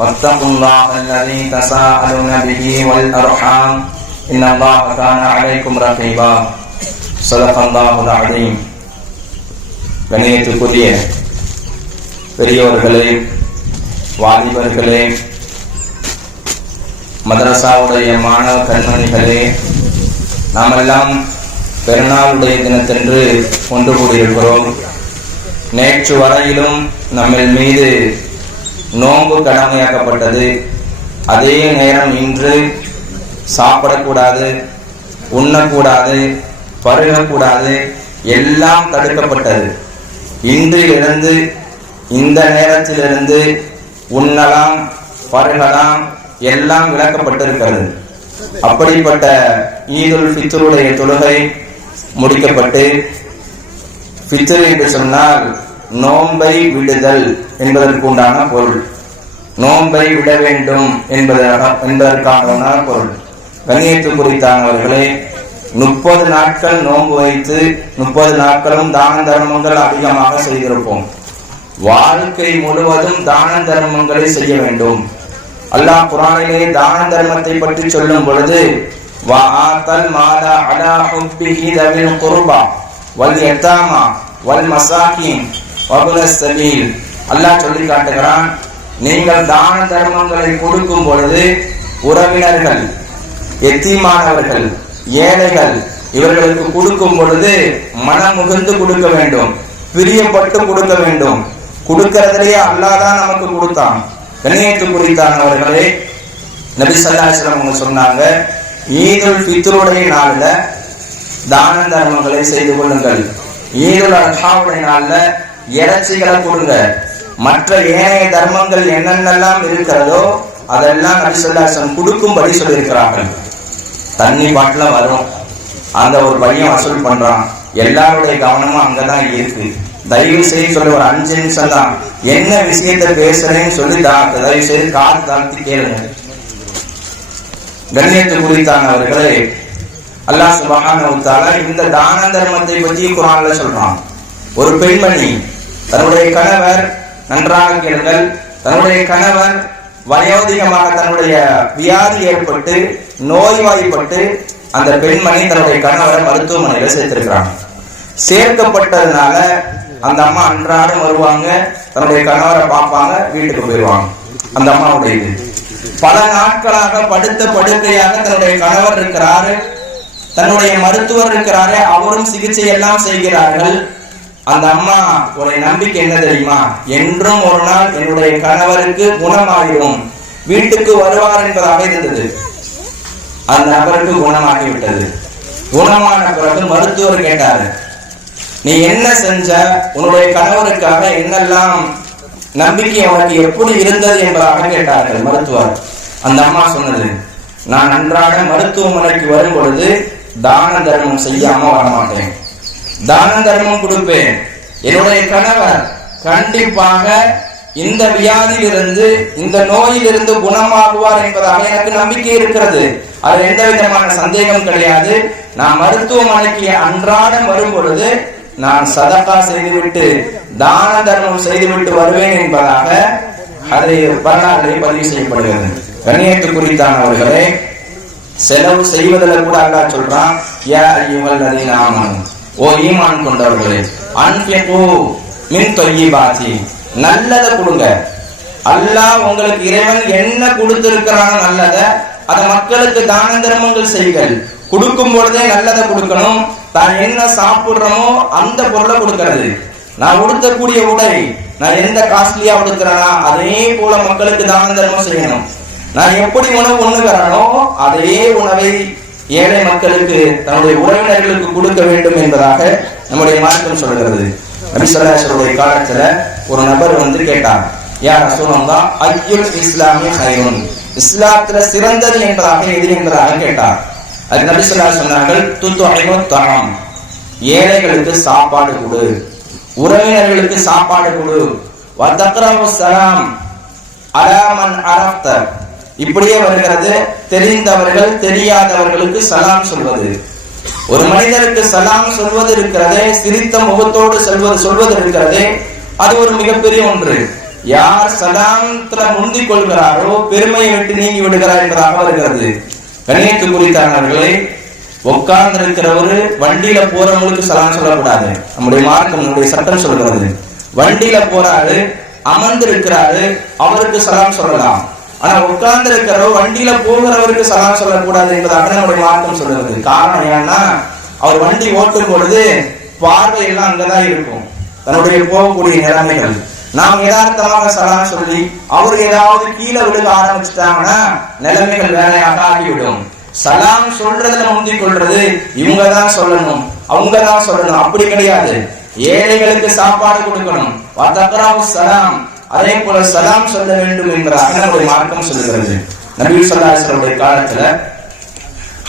واتقوا الله الذي تساءلون به والأرحام إن الله كان عليكم رقيبا صدق الله العظيم கண்ணியத்துக்குரிய பெரியோர்களே வாலிபர்களே மதரசாவுடைய மாணவ கண்மணிகளே நாமெல்லாம் பெருநாளுடைய தினத்தன்று ஒன்று கூடியிருக்கிறோம் நேற்று வரையிலும் நம்ம மீது நோன்பு கடமையாக்கப்பட்டது. அதே நேரம் இன்று சாப்பிடக்கூடாது உண்ணக்கூடாது பருகக்கூடாது எல்லாம் தடுக்கப்பட்டது. இன்றிலிருந்து இந்த நேரத்திலிருந்து உண்ணலாம் பருகலாம் எல்லாம் விளக்கப்பட்டிருக்கிறது. அப்படிப்பட்ட ஈதுல் ஃபித்ருடைய தொழுகை முடிக்கப்பட்டு ஃபித்ர் என்று சொன்னால் நோன்பை விடுதல் என்பதற்குண்டான பொருள். நோன்பை விட வேண்டும் என்பதாக என்பதற்கான பொருள். கண்ணியத்து குறித்தானவர்களே முப்பது நாட்கள் நோன்பு வைத்து முப்பது நாட்களும் தான தர்மங்கள் அதிகமாக செய்திருப்போம். வாழ்க்கை முழுவதும் தான தர்மங்களை செய்ய வேண்டும். அல்லாஹ் குரானிலே தான தர்மத்தை பற்றி சொல்லும் பொழுது வஆத்தல் மால அலா குருபா தவில் எத்தாமா வல் யதாமா வல் அல்லாஹ் சொல்லி காட்டுகிறான் நீங்கள் தான தர்மங்களை கொடுக்கும் பொழுது உறவினர்கள் எத்தீமானவர்கள் ஏழைகள் இவர்களுக்கு கொடுக்கும் பொழுது மனம் முகந்து கொடுக்க வேண்டும் பிரியப்பட்டு கொடுக்க வேண்டும். கொடுக்கறதுலயே அல்லாதான் நமக்கு கொடுத்தான். கண்ணியத்து குறித்தானவர்களே நபி சல்லாஸ்லம் அவங்க சொன்னாங்க ஈதுல் ஃபித்ருடைய நாளில் தான தர்மங்களை செய்து கொள்ளுங்கள். ஈதுல் அல்ஹாவுடைய நாளில் இறைச்சிகளை கொடுங்க மற்ற ஏனைய தர்மங்கள் என்னென்னலாம் இருக்கிறதோ அதெல்லாம் நபிசல்லாசன் கொடுக்கும்படி சொல்லியிருக்கிறார்கள். தண்ணி பாட்டுல வரும் அந்த ஒரு பையன் வசூல் பண்றான். எல்லாருடைய கவனமும் அங்கதான் இருக்கு. தயவு செய்து சொல்லி ஒரு அஞ்சு நிமிஷம் தான். என்ன விஷயத்த பேசுறேன்னு சொல்லி தா- தயவு செய்து காது தாழ்த்தி கேளுங்க. கண்ணியத்தை குறித்தானவர்களே அல்லாஹ் சுபஹானஹு இந்த தான தர்மத்தை பற்றி குரான்ல சொல்றான். ஒரு பெண்மணி தன்னுடைய கணவர் நன்றாக கேளுங்கள் தன்னுடைய கணவர் வயோதிகமாக தன்னுடைய வியாதி ஏற்பட்டு நோய்வாய்ப்பட்டு அந்த பெண்மணி தன்னுடைய கணவரை மருத்துவமனையில் சேர்த்திருக்கிறாங்க சேர்க்கப்பட்டதுனால அந்த அம்மா அன்றாடம் வருவாங்க தன்னுடைய கணவரை பார்ப்பாங்க வீட்டுக்கு போயிடுவாங்க அந்த அம்மாவுடைய இது பல நாட்களாக படுத்த படுக்கையாக தன்னுடைய கணவர் இருக்கிறாரு. தன்னுடைய மருத்துவர் இருக்கிறாரு அவரும் சிகிச்சை எல்லாம் செய்கிறார்கள். அந்த அம்மா ஒரு நம்பிக்கை என்ன தெரியுமா? என்றும் ஒரு நாள் என்னுடைய கணவருக்கு குணமாகிடும். வீட்டுக்கு வருவார் என்பதாக இருந்தது அந்த நபருக்கு குணமாகிவிட்டது. குணமான பிறகு மருத்துவர் கேட்டாரு நீ என்ன செஞ்ச? உன்னுடைய கணவருக்காக என்னெல்லாம் நம்பிக்கை உனக்கு எப்படி இருந்தது என்பதாக கேட்டார்கள் மருத்துவர். அந்த அம்மா சொன்னது நான் நன்றாக மருத்துவமனைக்கு வரும் பொழுது தான தர்மம் செய்யாம வரமாட்டேன். தான தர்மம் கொடுப்பேன். என்னுடைய கணவர் கண்டிப்பாக இந்த வியாதியிலிருந்து இந்த நோயிலிருந்து குணமாகுவார் என்பதாக எனக்கு நம்பிக்கை இருக்கிறது. அது எந்த விதமான சந்தேகம் கிடையாது. நான் மருத்துவமனைக்கு அன்றாடம் வரும் பொழுது நான் சதக்கா செய்துவிட்டு தான தர்மம் செய்துவிட்டு வருவேன் என்பதாக அதை வரலாறு பதிவு செய்யப்படுகிறது. கண்ணியத்து குறித்தானவர்களே செலவு செய்வதில் கூட அல்லா சொல்றான் ஏ அய்யுஹல் லதீன ஆமனு. ஓ ஈமான் கொண்டவர்களே அன்ஃபிகு மின் தொய்யிபாத்தி. நல்லதை கொடுங்க. அல்லாஹ் உங்களுக்கு இறைவன் என்ன கொடுத்திருக்கிறானோ நல்லத அதை மக்களுக்கு தான தர்மங்கள் செய்கள் கொடுக்கும் பொழுதே நல்லதை கொடுக்கணும். தான் என்ன சாப்பிடுறோமோ அந்த பொருளை கொடுக்கறது. நான் உடுத்தக்கூடிய உடை நான் எந்த காஸ்ட்லியா உடுக்கிறேனா அதே போல மக்களுக்கு தான தர்மம் செய்யணும். நான் எப்படி உணவு உண்ணுகிறானோ அதே உணவை ஏழை மக்களுக்கு தன்னுடைய உறவினர்களுக்கு கொடுக்க வேண்டும் என்பதாக நம்முடைய மார்க்கம் சொல்கிறது. நபிசல்லாசருடைய காலத்துல ஒரு நபர் வந்து கேட்டார் யார் ரசூலுல்லாஹ் ஐயுல் இஸ்லாமிய ஹைரோன் இஸ்லாத்துல சிறந்தது என்பதாக எது என்பதாக கேட்டார். அது நபிசல்லா சொன்னார்கள் அலைஹி சொன்னார்கள் துத்துஇமு ஏழைகளுக்கு சாப்பாடு கொடு உறவினர்களுக்கு சாப்பாடு கொடு. வதக்ரவு சலாம் அலாமன் அரப்த இப்படியே வருகிறது. தெரிந்தவர்கள் தெரியாதவர்களுக்கு சலாம் சொல்வது. ஒரு மனிதருக்கு சலாம் சொல்வது இருக்கிறதே சிரித்த முகத்தோடு சொல்வது சொல்வது இருக்கிறதே அது ஒரு மிகப்பெரிய ஒன்று. யார் சலாத்துல முந்திக் கொள்கிறாரோ பெருமையை விட்டு நீங்கி விடுகிறார் என்பதாக வருகிறது. கண்ணியத்து குறித்தானவர்களே உட்கார்ந்து இருக்கிறவரு வண்டியில போறவங்களுக்கு சலாம் சொல்லக்கூடாது. நம்முடைய மார்க்கம் நம்முடைய சட்டம் சொல்கிறது. வண்டியில போறாரு அமர்ந்து இருக்கிறாரு அவருக்கு சலாம் சொல்லலாம். ஆனா உட்கார்ந்து இருக்கிறவர் வண்டியில போகிறவருக்கு சலாம் சொல்லக்கூடாது என்பதாக நம்முடைய மார்க்கம் சொல்றது காரணம் ஏன்னா அவர் வண்டி ஓட்டும் பொழுது பார்வை எல்லாம் அங்கதான் இருக்கும். தன்னுடைய போகக்கூடிய நிலைமைகள். நாம் யதார்த்தமாக சலாம் சொல்லி அவர் ஏதாவது கீழே விழுக ஆரம்பிச்சிட்டாங்கன்னா நிலைமைகள் வேலையாக ஆகிவிடும் சலாம் சொல்றதுல முந்திக் கொள்றது இவங்க தான் சொல்லணும் அவங்க தான் சொல்லணும். அப்படி கிடையாது. ஏழைகளுக்கு சாப்பாடு கொடுக்கணும். சலாம். அதே போல சலாம் சொல்ல வேண்டும் என்பதாக ஒரு மார்க்கம் சொல்லுகிறது. நபி சொல்லாசருடைய காலத்துல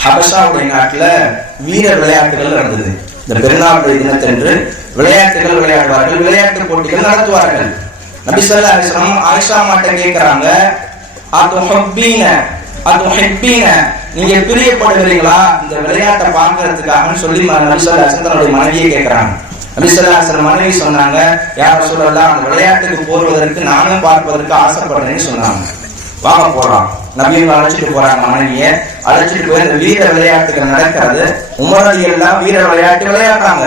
ஹபஷாவுடைய நாட்டுல வீரர் விளையாட்டுகள் நடந்தது. இந்த பெருநாளுடைய தினத்தன்று விளையாட்டுகள் விளையாடுவார்கள் விளையாட்டு போட்டிகள் நடத்துவார்கள். நபி சொல்லா அலிஸ்லாம் ஆயிஷா மாட்ட கேட்கிறாங்க அது ஹப்பீன அது ஹப்பீன நீங்க பிரியப்படுகிறீங்களா? இந்த விளையாட்டை பார்க்கறதுக்காக சொல்லி நபி சொல்லா அலிஸ்லாம் தன்னுடைய மனைவியை கேட்கிறாங்க நபி மனைவி சொன்னாங்க யார் சொல்லலாம் அந்த விளையாட்டுக்கு போடுவதற்கு நானும் பார்ப்பதற்கு ஆசைப்படுறேன்னு சொன்னாங்க. வாங்க போறோம் நபியவங்க அழைச்சிட்டு போறாங்க மனைவிய. அழைச்சிட்டு போய் இந்த வீர விளையாட்டுகள் நடக்கிறது. உமரதி எல்லாம் வீர விளையாட்டு விளையாடுறாங்க.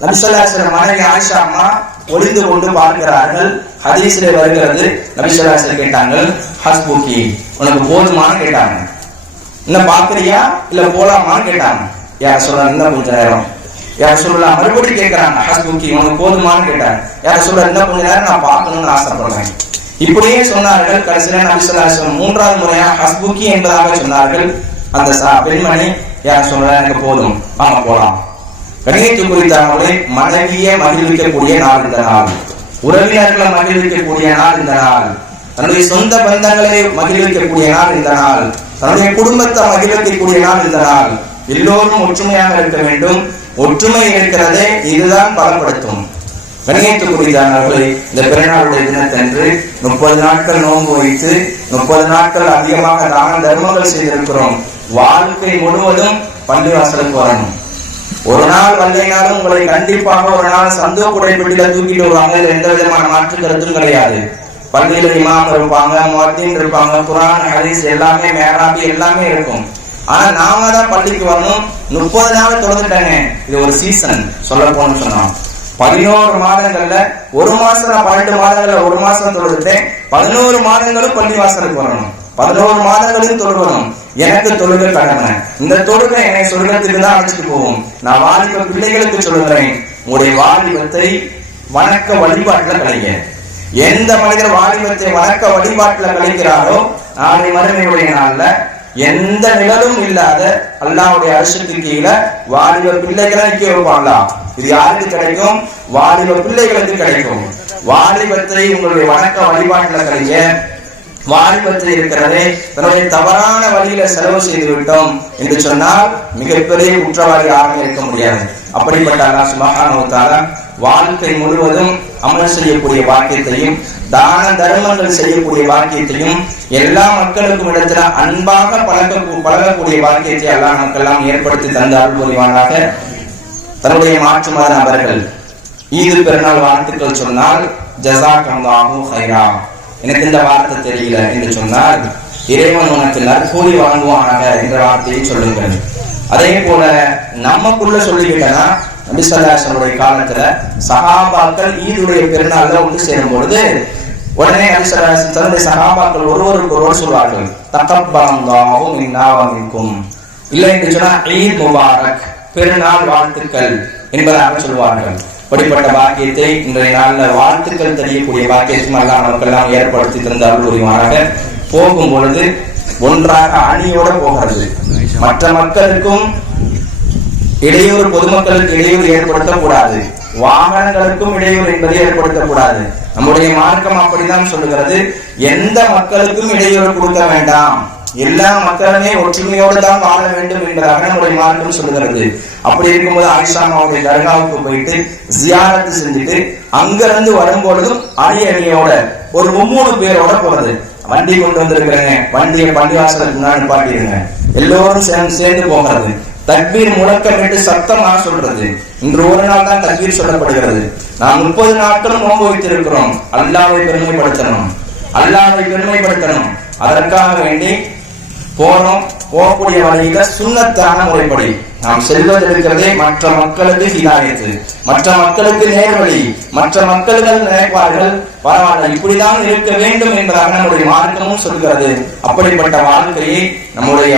நபிசல்லாசர் மனைவி ஆயிஷா அம்மா ஒளிந்து கொண்டு பார்க்கிறார்கள். ஹதீஸ்ல வருகிறது. நபிசல்லாசர் கேட்டாங்க ஹஸ்புக்கி உனக்கு போதுமான்னு கேட்டாங்க. இன்னும் பாக்குறியா இல்ல போலாமான்னு கேட்டாங்க. யார் சொல்றாங்க இன்னும் கொஞ்ச நேரம். யார் சொல்லலாம் மறுபடியும் கேட்கிறாங்க ஹஸ்புக்கி உனக்கு போதுமான்னு கேட்டாங்க யார் சொல்ல இன்னும் கொஞ்ச நேரம் நான் பார்க்கணும்னு ஆசைப்படுறேன் இப்படியே சொன்னார்கள் கடைசியில நபிசல்லாசன் மூன்றாவது முறையா ஹஸ்புக்கி என்பதாக சொன்னார்கள் அந்த பெண்மணி யார் சொல்ல எனக்கு போதும் வாங்க போலாம் கணியத்து குறித்தவர்களை மனைவியே மகிழ்விக்கக்கூடிய நாள் இந்த நாள் உறவினர்களை மகிழ்விக்கக்கூடிய நாள் இந்த நாள் தன்னுடைய சொந்த பந்தங்களை மகிழ்விக்கக்கூடிய நாள் இந்த நாள் தன்னுடைய குடும்பத்தை மகிழ்விக்கக்கூடிய நாள் இந்த நாள் எல்லோரும் ஒற்றுமையாக இருக்க வேண்டும் ஒற்றுமை இருக்கிறதே இதுதான் பலப்படுத்தும். கணியத்து இந்த பிறநாளுடைய தினத்தன்று முப்பது நாட்கள் நோன்பு வைத்து முப்பது நாட்கள் அதிகமாக தான தர்மங்கள் செய்திருக்கிறோம். வாழ்க்கை முழுவதும் பள்ளிவாசலுக்கு வரணும். ஒரு நாள் வல்லைனாலும் உங்களை கண்டிப்பாக ஒரு நாள் சந்தோ குடைப்பட்டியில தூக்கிட்டு வருவாங்க. எந்த விதமான மாற்று கருத்தும் கிடையாது. பள்ளியில இமாம் இருப்பாங்க முஅத்தின் இருப்பாங்க குரான் ஹரிஸ் எல்லாமே மேராபி எல்லாமே இருக்கும். ஆனா நாம தான் பள்ளிக்கு வரணும். முப்பது நாள் தொடர்ந்துட்டாங்க இது ஒரு சீசன் சொல்ல போன்னு சொன்னோம். பதினோரு மாதங்கள்ல ஒரு மாசம் நான் பன்னெண்டு மாதங்கள்ல ஒரு மாசம் தொழுதுட்டேன். பதினோரு மாதங்களும் பள்ளி வாசலுக்கு வரணும். பதினோரு மாதங்களும் தொழுவணும் எனக்கு தொழுகை கடமை இந்த தொழுகை என்னை சொர்க்கத்துக்கு தான் அழைச்சிட்டு போகும். நான் வாலிப பிள்ளைகளுக்கு சொல்லுகிறேன். உங்களுடைய வாலிபத்தை வணக்க வழிபாட்டுல கலைங்க எந்த மனிதர் வாலிபத்தை வணக்க வழிபாட்டுல கழிக்கிறாரோ நாளை மறுமையுடைய நாள்ல எந்த நிழலும் இல்லாத அல்லாவுடைய அரசுக்கு கீழே வாலிப பிள்ளைகளுக்கு இருப்பாங்களா இது யாருக்கு கிடைக்கும்? வாலிப பிள்ளைகளுக்கு கிடைக்கும். வாலிபத்தை உங்களுடைய வணக்க வழிபாட்டுல கழிங்க. வாலிபத்தில் இருக்கிறதே தன்னுடைய தவறான வழியில செலவு செய்து விட்டோம் என்று சொன்னால் மிகப்பெரிய குற்றவாளியாக இருக்க முடியாது. அப்படிப்பட்ட அல்லாஹ் சுப்ஹானஹு வாழ்க்கை முழுவதும் அமல் செய்யக்கூடிய வாக்கியத்தையும் தான தர்மங்கள் செய்யக்கூடிய வாக்கியத்தையும் எல்லா மக்களுக்கும் இடத்துல அன்பாக பழக்க பழகக்கூடிய வாக்கியத்தை எல்லா மக்கள்லாம் ஏற்படுத்தி தந்த அருள் புரிவானாக. தன்னுடைய மாற்று மத நபர்கள் ஈது பெருநாள் வாழ்த்துக்கள் சொன்னால் ஜசா கந்தாகும் ஹைரா எனக்கு இந்த வார்த்தை தெரியல என்று சொன்னால் இறைவன் உனக்கு நற்கூலி வழங்குவானாக என்ற வார்த்தையை சொல்லுங்கள். அதே போல நமக்குள்ள சொல்லிக்கிட்டனா நபிசல்லாசனுடைய காலத்துல சகாபாக்கள் ஈதுடைய பெருநாள்ல ஒன்று சேரும் பொழுது உடனே நபிசல்லாசன் தன்னுடைய சகாபாக்கள் ஒருவருக்கு ஒருவர் சொல்வார்கள் தகப்பல்லாஹு மின்னா இல்லை என்று சொன்னால் ஈத் முபாரக் பெருநாள் வாழ்த்துக்கள் என்பதாக சொல்வார்கள். அப்படிப்பட்ட பாக்கியத்தை இன்றைய நாளில் வாழ்த்துக்கள் தெரியக்கூடிய பாக்கியத்தையும் அல்லா நமக்கெல்லாம் ஏற்படுத்தி தந்த அருள் புரிவாராக போகும் பொழுது ஒன்றாக அணியோட போகிறது மற்ற மக்களுக்கும் இடையூறு பொதுமக்களுக்கு இடையூறு ஏற்படுத்தக்கூடாது. வாகனங்களுக்கும் இடையூறு என்பதை ஏற்படுத்தக்கூடாது. நம்முடைய மார்க்கம் அப்படிதான் சொல்லுகிறது. எந்த மக்களுக்கும் இடையூறு கொடுக்க வேண்டாம். எல்லா மக்களுமே ஒற்றுமையோடு தான் வாழ வேண்டும் என்பதாக நம்முடைய மார்க்கம் சொல்லுகிறது. அப்படி இருக்கும்போது ஆயிஷா அவருடைய தர்காவுக்கு போயிட்டு ஜியாரத்து செஞ்சுட்டு அங்கிருந்து வரும்பொழுதும் அணி அணியோட ஒரு மும்மூணு பேரோட போறது. வண்டி கொண்டு வந்திருக்கிறேங்க வண்டியை பள்ளிவாசலுக்கு முன்னாடி நிப்பாட்டிடுங்க எல்லோரும் சேர்ந்து சேர்ந்து போகிறது. தக்பீர் முழக்கமிட்டு சத்தமா சொல்றது. இன்று ஒரு நாள் தான் தக்பீர் சொல்லப்படுகிறது. நாம் முப்பது நாட்களும் நோன்பு வைத்திருக்கிறோம் அல்லாவை பெருமைப்படுத்தணும். அல்லாவை பெருமைப்படுத்தணும். அதற்காக வேண்டி போறோம். போகக்கூடிய வழியில சுண்ணத்தான முறைப்படி. நாம் செல்வதற்கிறதே மற்ற மக்களுக்கு ஹிதாயத்து மற்ற மக்களுக்கு நேர்வழி மற்ற மக்களுடன் நினைப்பார்கள். பரவாயில்ல இப்படிதான் இருக்க வேண்டும் என்பதாக நம்முடைய மார்க்கமும் சொல்கிறது. அப்படிப்பட்ட வாழ்க்கையை நம்முடைய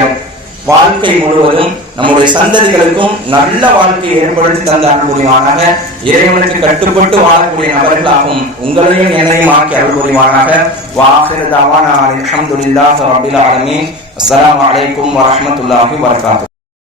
வாழ்க்கை முழுவதும் நம்முடைய சந்ததிகளுக்கும் நல்ல வாழ்க்கையை ஏற்படுத்தி தந்த அருள்புரிவானாக இறைவனுக்கு கட்டுப்பட்டு வாழக்கூடிய நபர்களாகும் உங்களையும் என்னையும் ஆக்கி அருள்புரிவானாக. வாஹிர் தவானா அல்ஹம்துலில்லாஹி ரப்பில் ஆலமீன். அஸ்ஸலாமு அலைக்கும் வரஹ்மத்துல்லாஹி வபரகாத்துஹு